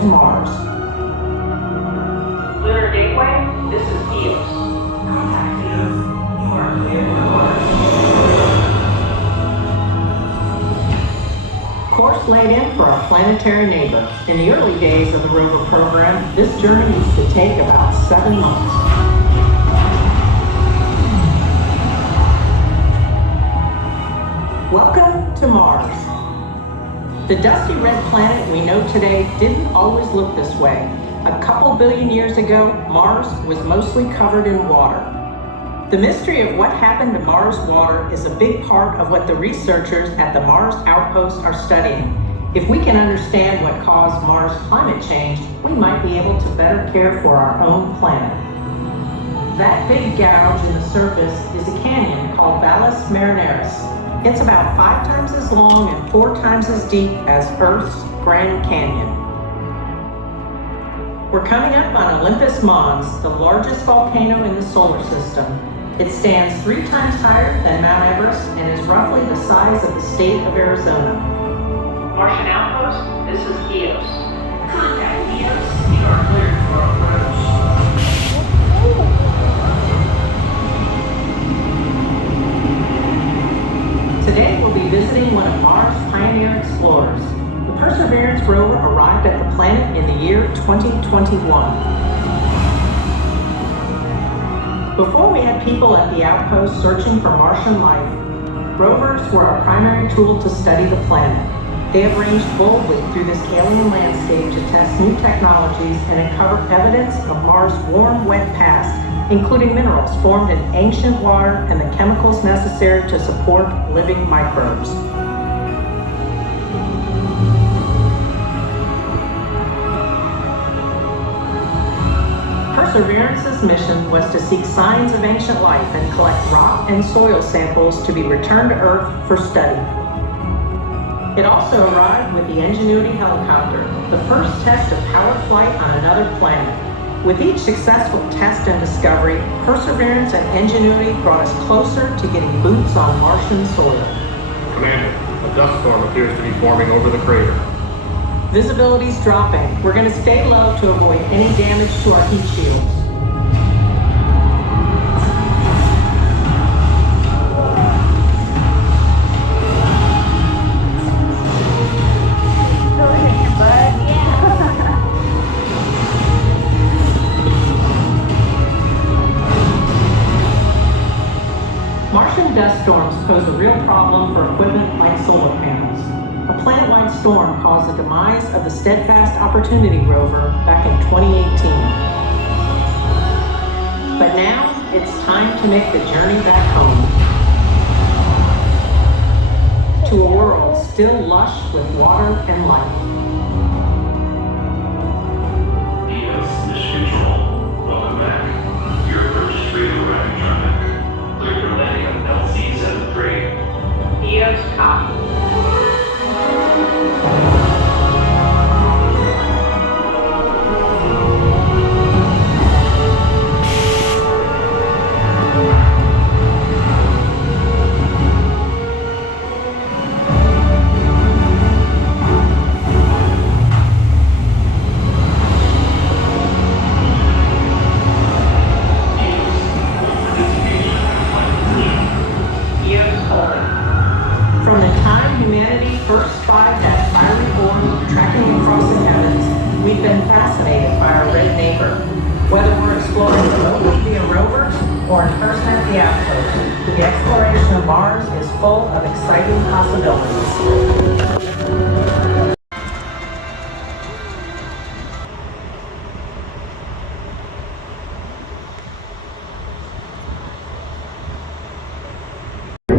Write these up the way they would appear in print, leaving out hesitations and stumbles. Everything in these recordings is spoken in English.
to Mars. Lunar Gateway, this is Eos. Contact Eos. You are cleared for launch. Course laid in for our planetary neighbor. In the early days of the rover program, this journey used to take about 7 months. Welcome to Mars. The dusty red planet we know today didn't always look this way. A couple billion years ago, Mars was mostly covered in water. The mystery of what happened to Mars water is a big part of what the researchers at the Mars Outpost are studying. If we can understand what caused Mars climate change, we might be able to better care for our own planet. That big gouge in the surface is a canyon called Valles Marineris. It's about 5 times as long and 4 times as deep as Earth's Grand Canyon. We're coming up on Olympus Mons, the largest volcano in the solar system. It stands 3 times higher than Mount Everest and is roughly the size of the state of Arizona. Martian Outpost, this is Eos. Contact Eos. You are cleared for approach. Today we'll be visiting one of Mars' pioneer explorers. The Perseverance rover arrived at the planet in the year 2021. Before we had people at the outpost searching for Martian life, rovers were our primary tool to study the planet. They have ranged boldly through this alien landscape to test new technologies and uncover evidence of Mars' warm, wet past, including minerals formed in ancient water and the chemicals necessary to support living microbes. Perseverance's mission was to seek signs of ancient life and collect rock and soil samples to be returned to Earth for study. It also arrived with the Ingenuity helicopter, the first test of powered flight on another planet. With each successful test and discovery, Perseverance and Ingenuity brought us closer to getting boots on Martian soil. Commander, a dust storm appears to be forming over the crater. Visibility's dropping. We're going to stay low to avoid any damage to our heat shields. Martian dust storms pose a real problem for equipment like solar panels. A planet-wide storm caused the demise of the Steadfast Opportunity rover back in 2018. But now, it's time to make the journey back home. To a world still lush with water and life. Eos, Mission Control. Welcome back. Your approach is radioactive traffic. Clear your landing on LC-73. Eos, copy. From the time humanity first spotted that fiery orb tracking across the heavens, we've been fascinated by our red neighbor. Whether we're exploring remotely via rovers or in person at the outpost, the exploration of Mars is full of exciting possibilities.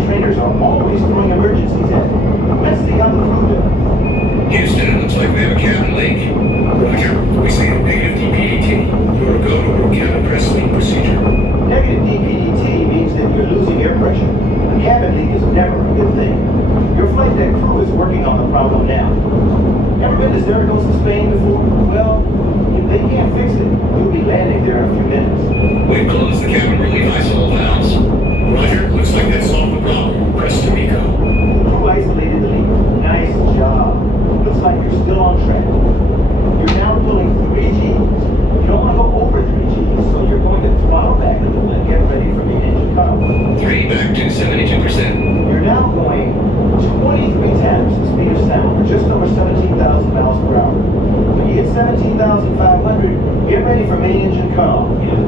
Trainers are always throwing emergencies at me. Let's see how the crew does. Houston, it looks like we have a cabin leak. Roger, we see a negative DPAT. You're go to our cabin press leak procedure. Negative DPDT means that you're losing air pressure. A cabin leak is never a good thing. Your flight deck crew is working on the problem now. Ever been to Zaragoza, Spain before? Well, if they can't fix it, you'll be landing there in a few minutes. We've closed the cabin relief isol valves. Roger, looks like that solved the problem. Press to Miko. Crew isolated the leak. Nice job. Looks like you're still on track. You're now cut off.